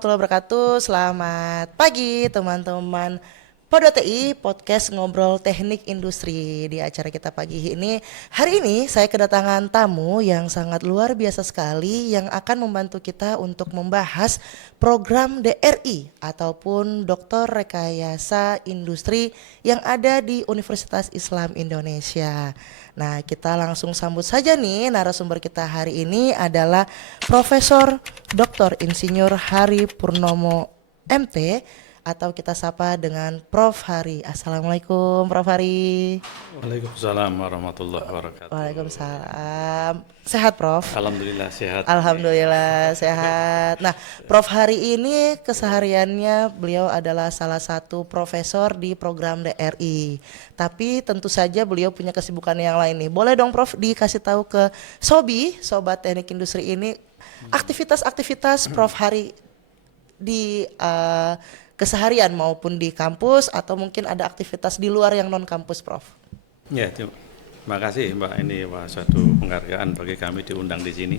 warahmatullahi wabarakatuh. Selamat pagi teman-teman Podo TI Podcast Ngobrol Teknik Industri. Di acara kita pagi ini, hari ini saya kedatangan tamu yang sangat luar biasa sekali yang akan membantu kita untuk membahas program DRI ataupun Doktor Rekayasa Industri yang ada di Universitas Islam Indonesia. Nah, kita langsung sambut saja nih narasumber kita hari ini adalah Profesor Dr. Insinyur Hari Purnomo MT atau kita sapa dengan Prof. Hari. Assalamualaikum Prof. Hari. Waalaikumsalam warahmatullahi wabarakatuh. Waalaikumsalam. Sehat Prof? Alhamdulillah sehat. Alhamdulillah sehat. Nah, Prof. Hari ini kesehariannya beliau adalah salah satu profesor di program DRI. Tapi tentu saja beliau punya kesibukan yang lain nih. Boleh dong Prof dikasih tahu ke Sobat Teknik Industri ini aktivitas-aktivitas Prof. Hari di keseharian maupun di kampus atau mungkin ada aktivitas di luar yang non kampus Prof. Ya, terima kasih Mbak. Ini suatu penghargaan bagi kami diundang di sini.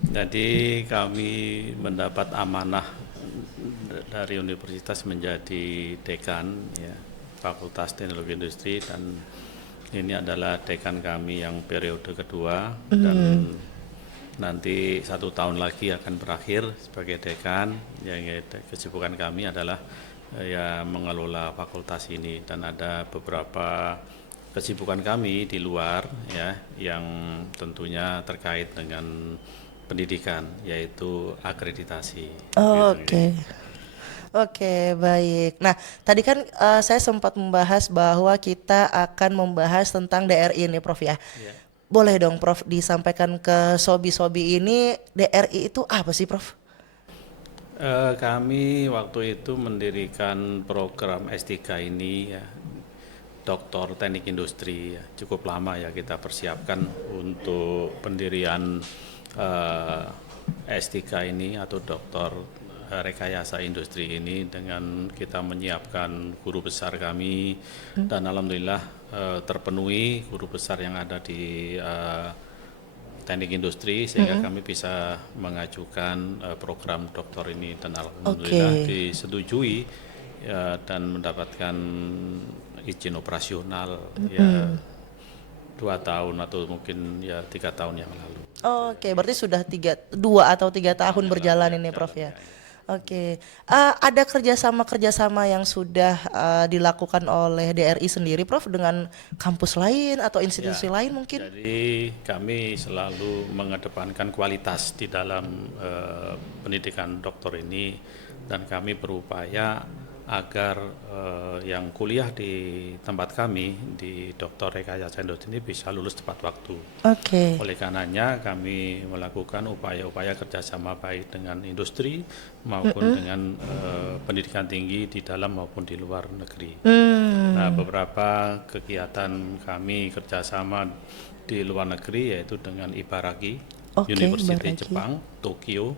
Jadi kami mendapat amanah dari universitas menjadi dekan ya, Fakultas Teknologi Industri, dan ini adalah dekan kami yang periode kedua dan nanti 1 tahun lagi akan berakhir sebagai dekan. Yang kesibukan kami adalah ya mengelola fakultas ini, dan ada beberapa kesibukan kami di luar ya yang tentunya terkait dengan pendidikan, yaitu akreditasi. Oke, baik. Nah, tadi kan saya sempat membahas bahwa kita akan membahas tentang DRI ini Prof ya. Boleh dong Prof disampaikan ke sobi-sobi ini, DRI itu apa sih Prof? Kami waktu itu mendirikan program S3 ini ya, Doktor Teknik Industri ya. Cukup lama ya kita persiapkan untuk pendirian S3 ini atau Doktor Rekayasa Industri ini, dengan kita menyiapkan guru besar kami dan alhamdulillah terpenuhi guru besar yang ada di teknik industri sehingga kami bisa mengajukan program doktor ini, dan alhamdulillah disetujui ya, dan mendapatkan izin operasional ya 2 tahun atau mungkin ya 3 tahun yang lalu. Oke, berarti sudah 2 atau 3 tahun berjalan ini Prof ya. Oke, ada kerjasama yang sudah dilakukan oleh DRI sendiri Prof dengan kampus lain atau institusi lain mungkin? Jadi kami selalu mengedepankan kualitas di dalam pendidikan doktor ini, dan kami berupaya agar yang kuliah di tempat kami di Doktor Rekayasa Industri ini bisa lulus tepat waktu. Oleh karenanya kami melakukan upaya-upaya kerjasama baik dengan industri maupun dengan pendidikan tinggi di dalam maupun di luar negeri. Nah, beberapa kegiatan kami kerjasama di luar negeri yaitu dengan Ibaraki, University Jepang, Tokyo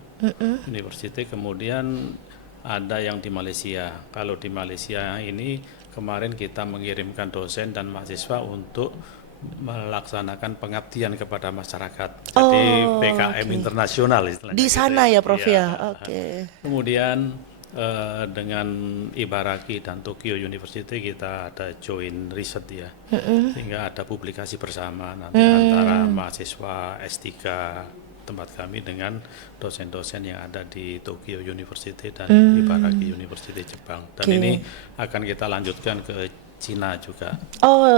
University, kemudian ada yang di Malaysia. Kalau di Malaysia ini kemarin kita mengirimkan dosen dan mahasiswa untuk melaksanakan pengabdian kepada masyarakat. Jadi PKM internasional istilahnya. Di sana ya Prof ya. Kemudian dengan Ibaraki dan Tokyo University kita ada joint riset ya. Sehingga ada publikasi bersama nanti antara mahasiswa S3 tempat kami dengan dosen-dosen yang ada di Tokyo University dan Ibaraki University Jepang. Dan ini akan kita lanjutkan ke Cina juga.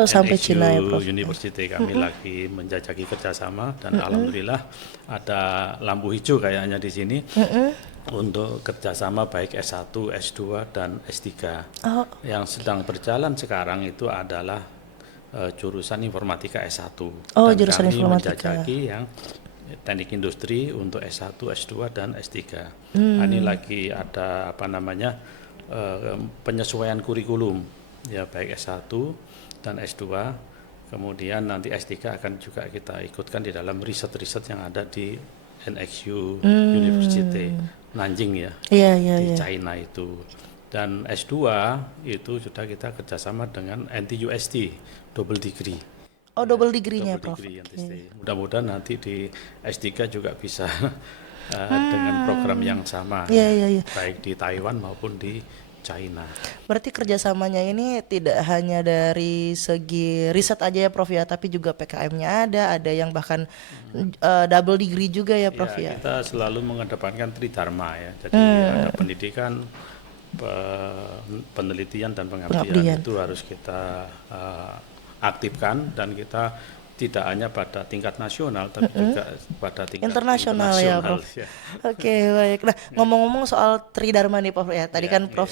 Sampai Cina ya Prof. University kami lagi menjajaki kerjasama, dan alhamdulillah ada lampu hijau kayaknya di sini untuk kerjasama baik S1, S2 dan S3. Yang sedang berjalan sekarang itu adalah jurusan informatika S1. Dan jurusan kami informatika. menjajaki yang teknik industri untuk S1, S2 dan S3. Ini lagi ada penyesuaian kurikulum ya, baik S1 dan S2. Kemudian nanti S3 akan juga kita ikutkan di dalam riset-riset yang ada di NXU University Nanjing ya, di China itu. Dan S2 itu sudah kita kerjasama dengan NTUST, double degree. Double degree-nya Prof. Mudah-mudahan nanti di S3 juga bisa dengan program yang sama, Iya, iya, iya. baik di Taiwan maupun di China. Berarti kerjasamanya ini tidak hanya dari segi riset aja ya Prof ya, tapi juga PKM-nya ada yang bahkan double degree juga ya Prof Ya, ya. kita selalu mengedepankan Tridharma ya. Jadi ada pendidikan, penelitian dan pengabdian Pengabdian. itu harus kita aktifkan, dan kita tidak hanya pada tingkat nasional tapi juga pada tingkat Internasional ya internasional. Prof. Ya. Oke, baik. Nah, ngomong-ngomong soal Tridharma nih Prof ya. Tadi Ya, kan Prof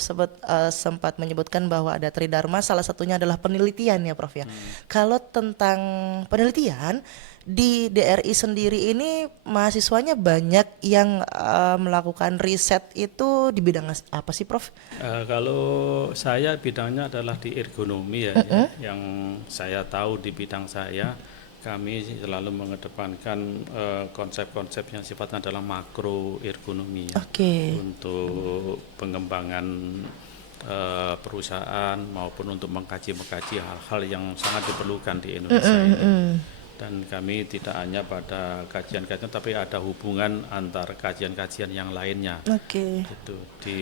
sempat menyebutkan bahwa ada Tridharma, salah satunya adalah penelitian ya Prof ya. Kalau tentang penelitian di DRI sendiri ini mahasiswanya banyak yang melakukan riset itu di bidang apa sih Prof? Kalau saya bidangnya adalah di ergonomi ya. Yang saya tahu di bidang saya, kami selalu mengedepankan konsep-konsep yang sifatnya adalah makro ergonomi ya, Oke. untuk pengembangan perusahaan maupun untuk mengkaji-mengkaji hal-hal yang sangat diperlukan di Indonesia ini. Dan kami tidak hanya pada kajian-kajian, tapi ada hubungan antar kajian-kajian yang lainnya. Oke. Gitu. Di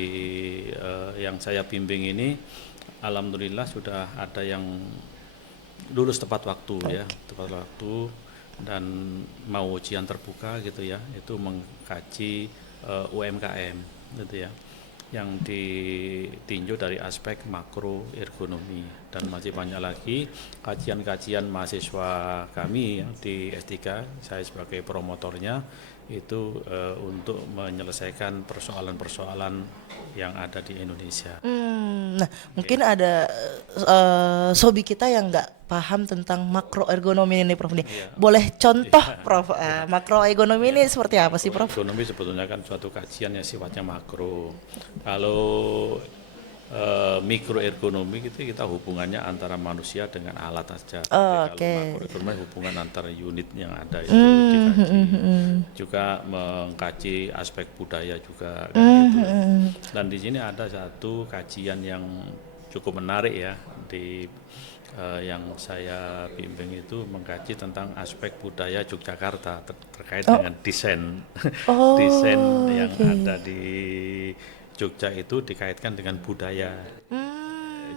yang saya bimbing ini, alhamdulillah sudah ada yang lulus tepat waktu ya, tepat waktu, dan mau ujian terbuka gitu ya, itu mengkaji UMKM gitu ya, yang ditinjau dari aspek makro ergonomi. Dan masih banyak lagi kajian-kajian mahasiswa kami ya, di S3, saya sebagai promotornya itu untuk menyelesaikan persoalan-persoalan yang ada di Indonesia. Nah, mungkin ada sobi kita yang nggak paham tentang makroergonomi ini, Prof. Nih. Boleh contoh, Prof. Makroekonomi ini seperti apa sih, Prof? Ekonomi sebetulnya kan suatu kajian yang sifatnya makro. Kalau mikroekonomi gitu, kita hubungannya antara manusia dengan alat saja. Tapi Oke. kalau makroekonomi hubungan antara unit yang ada itu dikaji. Juga mengkaji aspek budaya juga kan gitu. Dan di sini ada satu kajian yang cukup menarik ya, di yang saya bimbing itu mengkaji tentang aspek budaya Yogyakarta terkait dengan desain desain yang ada di Jogja itu dikaitkan dengan budaya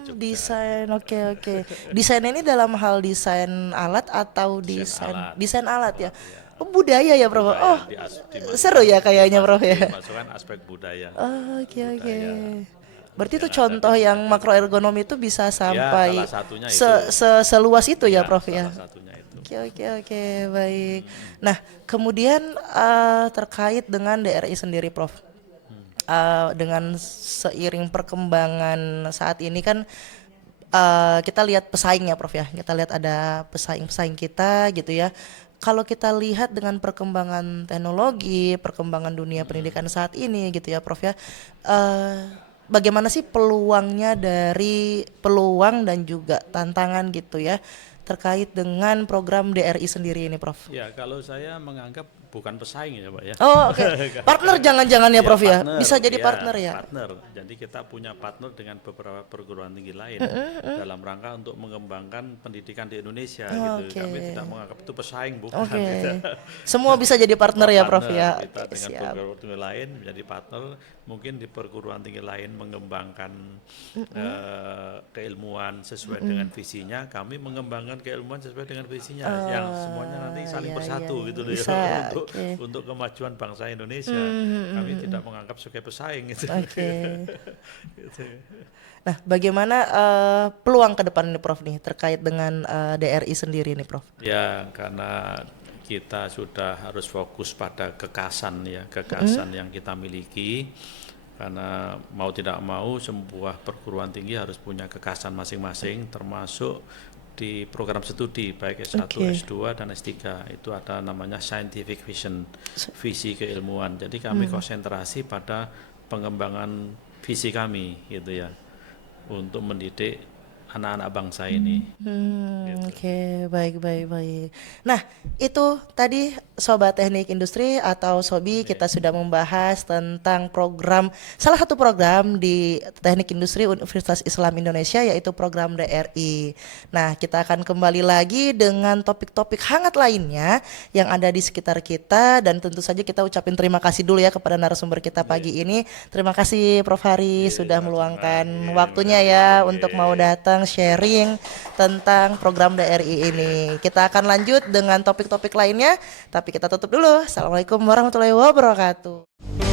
Jogja. Desain, oke, oke. Desain ini dalam hal desain alat atau Desain alat. desain alat ya? Oh, budaya ya, Prof. Budaya Oh, dimasukkan- seru ya kayaknya, Prof ya. dimasukkan aspek budaya. Oh, oke, oke. Budaya Berarti itu yang ada di contoh yang Yogyakarta. makroergonomi itu bisa sampai salah satunya itu. seluas itu ya, Prof ya. Salah satunya itu. Oke, oke, oke, baik. Nah, kemudian terkait dengan DRI sendiri, Prof. Dengan seiring perkembangan saat ini kan kita lihat pesaing ya, Prof ya. Kita lihat ada pesaing-pesaing kita gitu ya. Kalau kita lihat dengan perkembangan teknologi, perkembangan dunia pendidikan saat ini gitu ya, Prof ya. Bagaimana sih peluangnya dari peluang dan juga tantangan gitu ya terkait dengan program DRI sendiri ini, Prof? Ya, kalau saya menganggap bukan pesaing ya, Pak ya. Oh, oke. Partner jangan-jangan ya, Prof ya. Partner, Bisa jadi partner ya. Partner. Jadi kita punya partner dengan beberapa perguruan tinggi lain dalam rangka untuk mengembangkan pendidikan di Indonesia gitu. Oke. Kami tidak menganggap itu pesaing, bukan. Oke. Kita Semua bisa jadi partner ya, Prof ya. Kita Oke, dengan siap. perguruan tinggi lain menjadi partner, mungkin di perguruan tinggi lain mengembangkan keilmuan sesuai dengan visinya, kami mengembangkan keilmuan sesuai dengan visinya, yang semuanya nanti saling iya, bersatu iya, gitu loh bisa, ya, oke. untuk kemajuan bangsa Indonesia. Kami tidak menganggap sebagai pesaing gitu. Oke. Gitu. Nah, bagaimana peluang ke depan ini, Prof nih terkait dengan DRI sendiri nih, Prof? Ya, karena kita sudah harus fokus pada kekasan ya, kekasan yang kita miliki. Karena mau tidak mau sebuah perguruan tinggi harus punya kekasan masing-masing, termasuk di program studi baik S1, S2 dan S3 itu ada namanya scientific vision, visi keilmuan. Jadi kami konsentrasi pada pengembangan visi kami gitu ya, untuk mendidik anak-anak bangsa ini. Oke, baik, baik, baik. Nah, itu tadi Sobat Teknik Industri atau Sobi, kita sudah membahas tentang salah satu program di Teknik Industri Universitas Islam Indonesia, yaitu program DRI. Nah, kita akan kembali lagi dengan topik-topik hangat lainnya yang ada di sekitar kita, dan tentu saja kita ucapin terima kasih dulu ya kepada narasumber kita pagi ini. Terima kasih Prof. Hari sudah meluangkan waktunya ya untuk mau datang sharing tentang program DRI ini. Kita akan lanjut dengan topik-topik lainnya, tapi kita tutup dulu. Assalamualaikum warahmatullahi wabarakatuh.